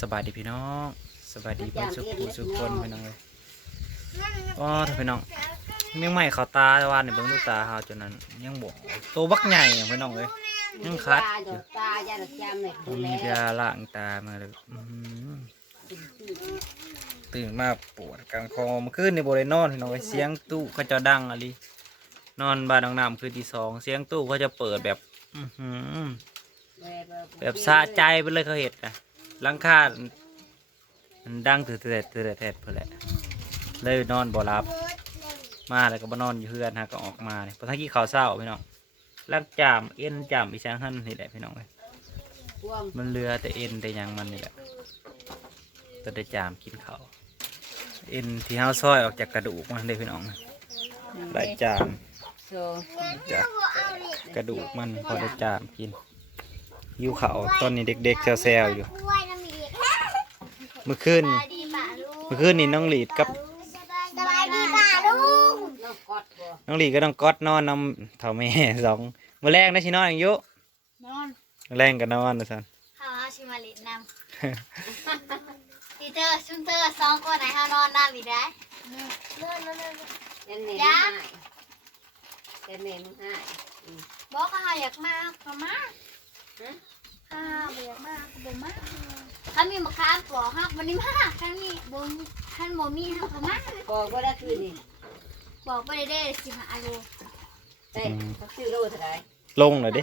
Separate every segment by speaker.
Speaker 1: สบายดีพี่น้องสบายดีเพื่อนสุขผู้สุขคนพี่น้องเลยอ๋อถ้าพี่น้องยังไม่เขาตาแต่ว่าในเบิ้องดูตาเฮาจนนั้นยังบวโตบักใหญ่พี่น้องเลยยังคัดอยู่
Speaker 2: ตาด
Speaker 1: มียาล้างตามาเลยตื่นมาปวดกลางคอมื่อคืนในบริโนอนพี่น้องเลยเสียงตู้เขาจะดังอะไรนอนบ้านน้องน้ำคืนที่สองเสียงตู้เขาจะเปิดแบบแบบสะใจไปเลยเขาเห็ดนะ หลังคามันดังถือเตดถือเตดเพื่อแหละเลยนอนบ่หลับ มาแล้วก็บ่นอนอยู่เพื่อนฮะก็ออกมาเนี่ยพอทั้งกี้เขาวเศร้าพี่น้องลักจามเอ็นจามอีช่างหันนี่แหละพี่น้องเอ้ย
Speaker 2: มั
Speaker 1: นเรือแต่เอ็นแต่หยังมันนี่แหละแต่ได้จามกินเขาวเอ็นที่เฮาซอยออกจากกระดูกมันเลยพี่น้องได้จาม จากกระดูกมันพอได้จามกินหิวเขาวตอนนี้เด็กๆแซวๆอยู่ มื่อคืน
Speaker 3: ดีป่าลุง
Speaker 1: เมื่อคืนนี่น้องหลีดกับ
Speaker 3: สบายดีป่าลุง
Speaker 2: น้องกอดบ่
Speaker 1: น้องหลีดก็น้องก๊อตนอนน้ำเท่าแม่สองมื้อแรกนะชินอนอย่างอยุ
Speaker 3: นอน
Speaker 1: มื้อแรงก็นอนนะสัน
Speaker 3: ข้าวชิมาลินนำปีเตอร์ชุนเตอร์สองคนไหนเขานอนน้ำอีกได้เลื่อนเลื่อนเลื่อน
Speaker 2: เล่นเน่มึงให้เล่นเน่มึงให้
Speaker 3: บอกเขาอยากมาเขามาข้าวอยากมาเขาบอกมา ถ้ามีมะขามปลอกฮักวันนี้มาท่านมีบ่มีท่านโมมีฮักเขามา
Speaker 2: บอกว่าได้คืนนี่
Speaker 3: บอกไปได้สิบห้าโล
Speaker 2: เต้เขาซื้อโลเท่าไหร่
Speaker 1: ลงเลยเด้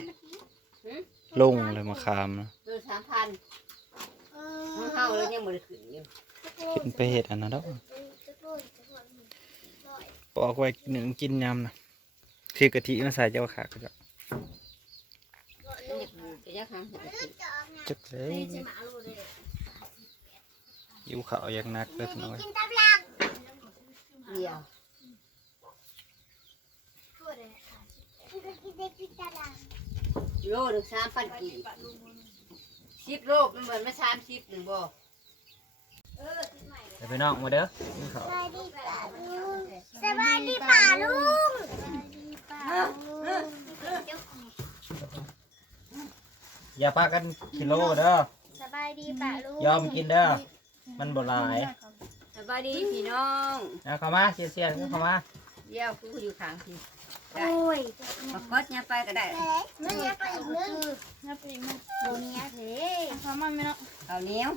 Speaker 1: ลงเลยมาคามนะ
Speaker 2: โลสามพันมึงเข้าแล้วยังบ่ได้ขึ้นอยู่
Speaker 1: กินไปเห็ดอันนั้นแล้วปอกไว้หนึ่งกินยำนะคือกะทิมันใส่เจ้าขาก็จะ
Speaker 2: มันอยากอยู่จะยักหางจะขึ้น
Speaker 1: จักเลย
Speaker 3: สิบห้าโลเล ย
Speaker 1: หิวเขาวอย่างหนักเลยพี่น้อย
Speaker 3: กินตับหลัง
Speaker 2: เดียว
Speaker 3: พูดเลยกินได้กินตับหลัง
Speaker 2: โลหนึ่งสามพันกี่สิบโลมันเหมือนมาสามสิบหนึ่งบ่
Speaker 1: เดี๋ยวพี่น้องมาเด้อกินข้าว
Speaker 3: สบายดีป่าลุงสบายดีป่าลุงป่าลุง
Speaker 1: อย่าพากันกิโลเด้อ
Speaker 3: สบายดีป่าลุง
Speaker 1: ยอมกินเด้อ มันบ่หลาย
Speaker 2: สบายดีพี่น้อง
Speaker 1: เอาเข้ามาเสียเสียเข้ามา
Speaker 2: เยี่ยวกูอยู่ข้างพี่ได้
Speaker 3: โอ้ย
Speaker 2: มากดเนี่ยไปก็ได้
Speaker 3: นั่นเนี่ยไปอีกนึงนั่นไปอีกนึงโบเนี้ยเฮ้ยทำมันไม่เนาะ
Speaker 2: ข้าวเหนียว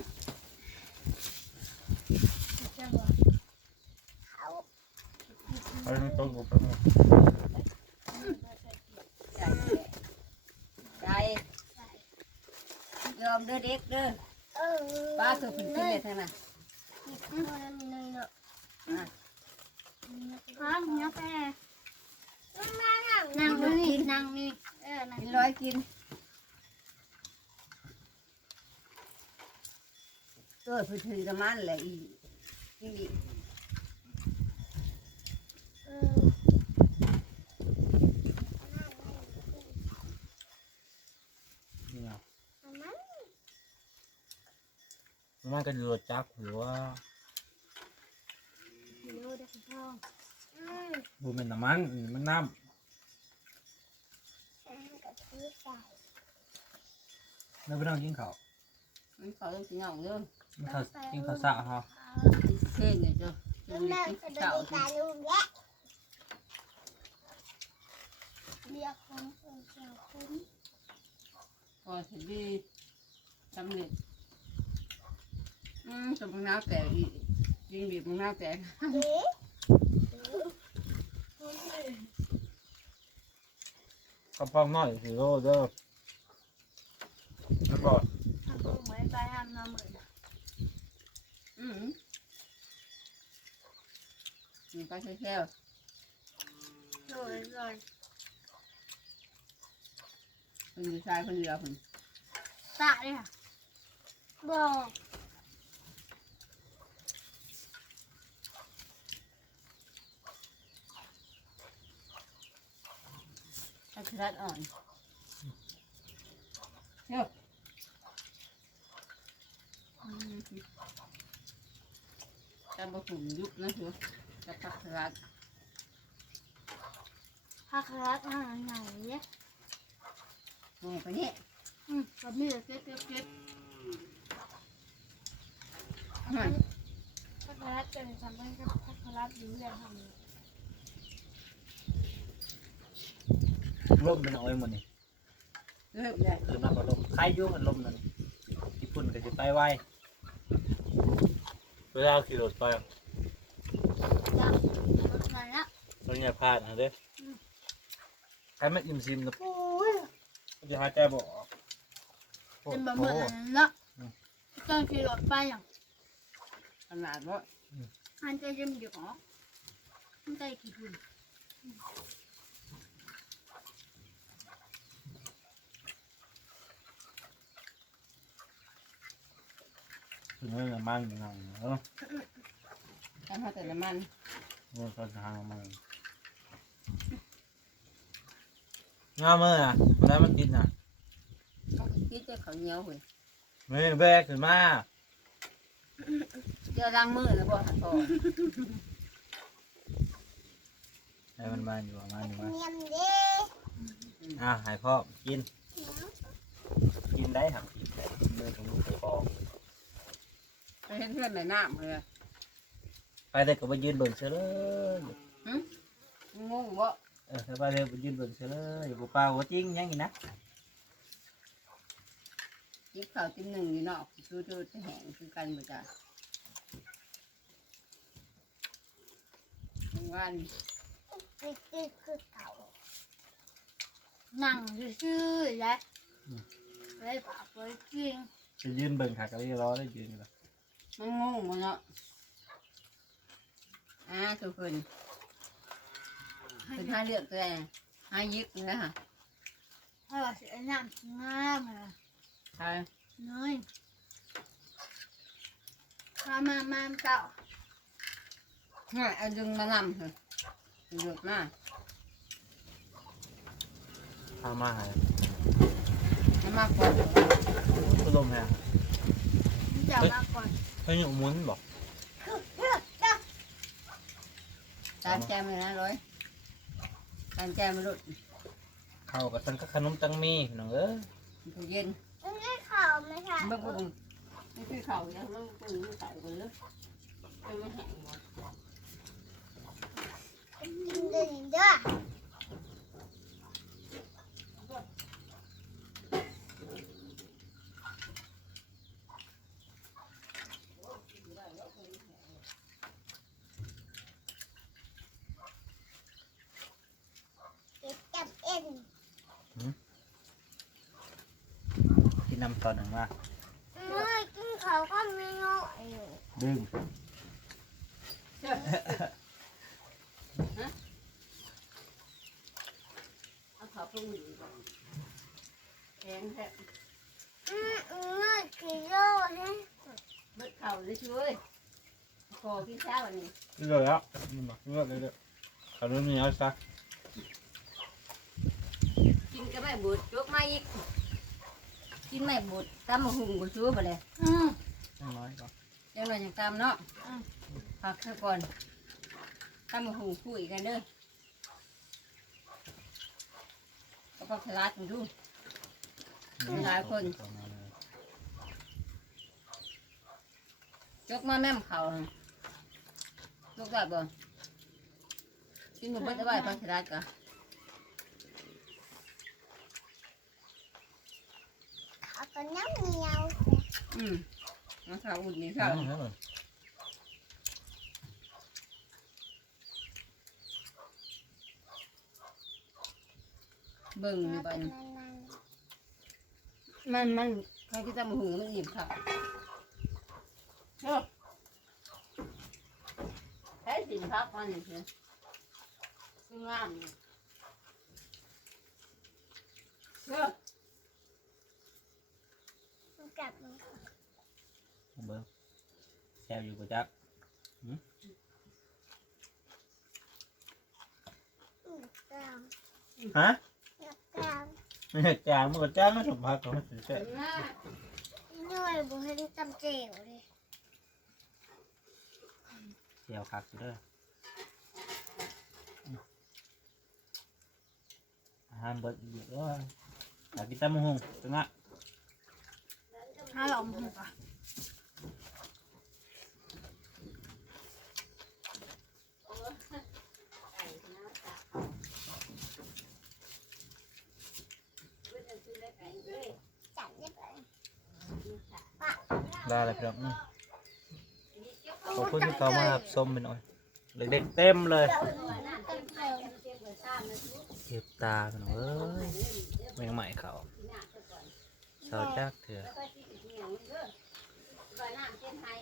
Speaker 1: เอาลงตรงกูไปหมด
Speaker 2: ใจยอมเด้อเด็กเด้อ
Speaker 3: เออ
Speaker 2: ป้าสุขุนกินเลยทั้งนั้น
Speaker 3: ครับเนี่ยแม่นั่งนี่นั่งนี่เออนั่ง
Speaker 2: กินร้อยกินตัวพื้นที่ประมาณแหละอีอี
Speaker 1: นี่เอา มันก็ดูจักหรือว่าบูเป็นน้ำมันนี่มันน้ำแล้วพี่น้องกินข้าว
Speaker 2: มันเขาต้องกินเหงาเด้อ
Speaker 1: กินข้าวกินข้าวสะฮะ
Speaker 2: เส้นเนี่ยจ้ะจะมีกินข้าวกิน
Speaker 3: เรียกคนเกี่ยวคุณ
Speaker 2: พอสิดีสำเร็จ อืมสมน้ำแต่อียิงบีบมะนาวแต่
Speaker 1: กระเพาะน้อยสิโลเด้อแล้วก็
Speaker 3: เหมือนไปทำน้ำเหมือน
Speaker 2: อืมนี่ก็ใช่แค่
Speaker 3: โรยโรย
Speaker 2: คนดีชายคนเดียวคน
Speaker 3: ตะเลยค่ะบอก
Speaker 2: ถ้าค รัดอ่อนเฮ้ยอืมจะมาฝุ่นยุบนะเถอะจะพักครัด
Speaker 3: ผักรักอะไหนเนี่ย
Speaker 2: โอ้ไปนี่
Speaker 3: อืมแบบนี้เก็บเก็บเก็บ
Speaker 2: ฮะ
Speaker 3: พักรัดจะทำให้พักรัดอยู่เรื่องทำ
Speaker 1: ลมเป็นเอาไว้หมดนี่
Speaker 2: เลิกเลย
Speaker 1: คือมากกว่าลมใครอยุ่งมันลมนั่นญี่ปุ่นก็จะไปไวเวลาขี่รถไป
Speaker 3: จับมันละ
Speaker 1: ต้องอย่าพลาดนะเด้ใครไม่อิ่มซิมนะปุ้ยมันจะหายใจบ่ออกโอ้
Speaker 3: เป็นแบบ
Speaker 1: โห
Speaker 3: เหมือนละต้องขี่รถไปอย่าง
Speaker 2: ขนาดว่า
Speaker 3: อันจะเริ่มอยู่หรอมันใจกี่ทุน
Speaker 1: ถึงเรื่องมันยังเออ
Speaker 2: ทำให้แต่ละมัน
Speaker 1: เรื่องการทางมันงามเลยอะแล้วมันติดนะ
Speaker 2: เขาคิดจะเขาเหนียวหุ่น
Speaker 1: ไม่แบกขึ้นมา
Speaker 2: เจอล้างมือแล้วบ่หันคอ
Speaker 1: ให้มันมาอยู่มาอยู่มา
Speaker 3: เงียบด้
Speaker 1: อะให้พ่อกิน กินได้ครับกินได้เดินของลูกไปบอก
Speaker 2: เห็นเพื่อนในน้ำเลย
Speaker 1: ไปได้ก็ไปยืนเบิ่งเฉยเลย
Speaker 2: งงบ่
Speaker 1: เออไปได้ไปยืนเบิ่งเฉยเลยอยู่กับป้าว่าจริงยังอีนะ
Speaker 2: ยิบข่าวจิ้มหนึ่งอยู่นอกชูชูจะแห้งคือกันเหมือนกันวัน
Speaker 3: คือคือเก่านั่งซื่อๆและเลยปากเลยจริง
Speaker 1: ไปยืนเบิ่งขากะลีรอได้ยืนอยู่ละ
Speaker 2: มันงงมันเนาะอ่าทุกคนเป็นห้าเลือกตัวเองห้ายิบนี่แหละค่ะ
Speaker 3: ให้ว่าสินั่งงามเลย
Speaker 2: ใช่
Speaker 3: น้อยมามามาเจ้า
Speaker 2: ง่ายเอาดึงมานำเถอะเลือกหน้า
Speaker 1: พามาให้
Speaker 2: ไม่มากกว่า
Speaker 1: พัดลมแฮะ
Speaker 3: เจ้ามาก่อน
Speaker 1: เฮ้ยหมุนบอก
Speaker 2: ตามใจมันนะร้อยตามใจมันลุด
Speaker 1: เข้ากับทั้งขนมตังมีน้องเอ้ย
Speaker 2: ถูกเย็น
Speaker 3: ไม่ข่าวไม่ค่ะ
Speaker 2: เมื่อกี้นี่คือเขาอย่างนั้นก็ยืนใส่ไปเลยไม่ไม่แห้งหมด
Speaker 3: กินเด่นเด้อจั
Speaker 1: กินน้ำตอนหนึ่งมา
Speaker 3: ไม่กินเขาก็มีน้อย
Speaker 1: ดึง
Speaker 2: เอาเขาปรุงอยู่ก่อนแข็งแท้
Speaker 3: อืมอืมกิโลนะ
Speaker 2: เบิดเข่าเลยช่วยคอพี่เช้าวันนี้
Speaker 1: เลือกแล้วนี่บอกเลือกเลยเด้อขนมนี้เอาซะ
Speaker 2: กินก็ไม่บุดจกมาอีก กินไม่บุดตำมะหุ่งก็ชั่วไปเลย
Speaker 3: อืม
Speaker 1: น้อยก่อน
Speaker 2: ยังหน่อยยังตำเนาะพักเถอะก่อนตำมะหุ่งคุยกันเด้อก็พักสลัดมาดูหลายคนจกมาแม่มเขาจกได้บ่กินหมูเบิดได้ไหมพักสลัดกะ
Speaker 3: เขาก็ น้ำเหนียว
Speaker 2: อืมน้ำข้าวอุ่นนี่
Speaker 1: ครั
Speaker 2: ข้าว
Speaker 1: บ
Speaker 2: เบิ่งนี่ไปมันมันใครที่จะมาหุงมันอิ่มค่ะเนาะใช้สินพักมันนี่เชียวคืองามนี่เนาะ
Speaker 3: จับ
Speaker 1: เบิ้งแซวอยู่ประจัก
Speaker 3: กลาง
Speaker 1: ฮะ
Speaker 3: กลาง
Speaker 1: ไม่ใช่จางมันก็จ้างไม่สมพักของมันเฉย
Speaker 2: หน้า
Speaker 3: น้อยบุให้จำเจียวเลย
Speaker 1: เสียวคักอยู่เด้ออาหารเบิดอีกแล้วอยากกินตำมะฮุงจังอะ
Speaker 3: ถ้าเราหกอะ
Speaker 2: ได้เลยพี่น้องอืมขอบคุณที่เขามาส้มเป็น่อยเด็กเต็มเลยเก็บตาพี่นเอ้ยไม่ใหม่เขาเศร้าจักเถื่อ เด้อไปน้ำเจนไทย